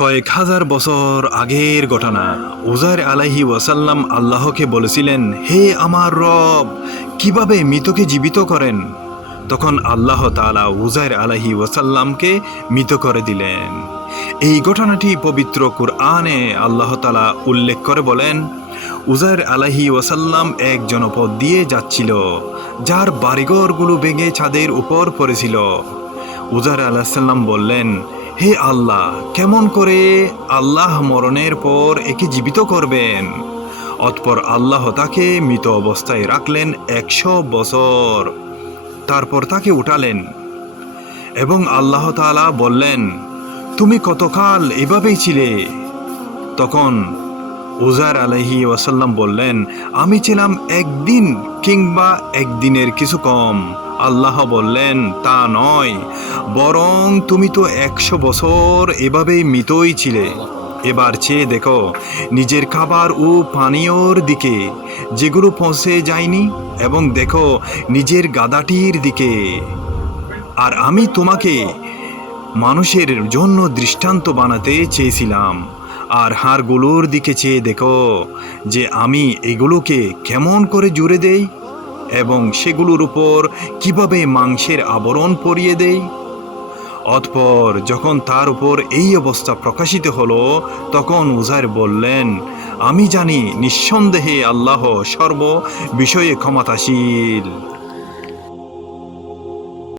কয়েক হাজার বছর আগের ঘটনা। উজাইর আলাইহি ওয়াসাল্লাম আল্লাহকে বলেছিলেন, হে আমার রব, কিভাবে মৃতকে জীবিত করেন? তখন আল্লাহ তাআলা উজাইর আলাইহি ওয়াসাল্লামকে মৃত করে দিলেন। এই ঘটনাটি পবিত্র কুরআনে আল্লাহ তাআলা উল্লেখ করে বলেন, উজাইর আলাইহি ওয়াসাল্লাম এক জনপদ দিয়ে যাচ্ছিল, যার বাড়িঘরগুলো ভেঙে ছাদের উপর পড়েছিল। উজাইর আলাইহিস সালাম বললেন, হে আল্লাহ, কেমন করে আল্লাহ মরণের পর একে জীবিত করবেন? অতঃপর আল্লাহ তাকে মৃত অবস্থায় রাখলেন 100 বছর। তারপর তাকে উঠালেন এবং আল্লাহ তাআলা বললেন, তুমি কতকাল এভাবেই ছিলে? তখন উজাইর আলাইহি ওয়াসাল্লাম বললেন, আমি ছিলাম একদিন কিংবা একদিনের কিছু কম। আল্লাহ বললেন, তা নয়, বরং তুমি তো 100 বছর এভাবেই মৃতই ছিলে। এবার চেয়ে দেখো নিজের খাবার ও পানীয়র দিকে, যেগুলো পৌঁছে যায়নি, এবং দেখো নিজের গাদাটির দিকে। আর আমি তোমাকে মানুষের জন্য দৃষ্টান্ত বানাতে চেয়েছিলাম। আর হাড়গুলোর দিকে চেয়ে দেখো যে আমি এগুলোকে কেমন করে জুড়ে দেই এবং সেগুলোর উপর কিভাবে মাংসের আবরণ পরিয়ে দেই। অতঃপর যখন তার উপর এই অবস্থা প্রকাশিত হলো, তখন উজাইর বললেন, আমি জানি নিঃসন্দেহে আল্লাহ সর্ব বিষয়ে ক্ষমতাশীল।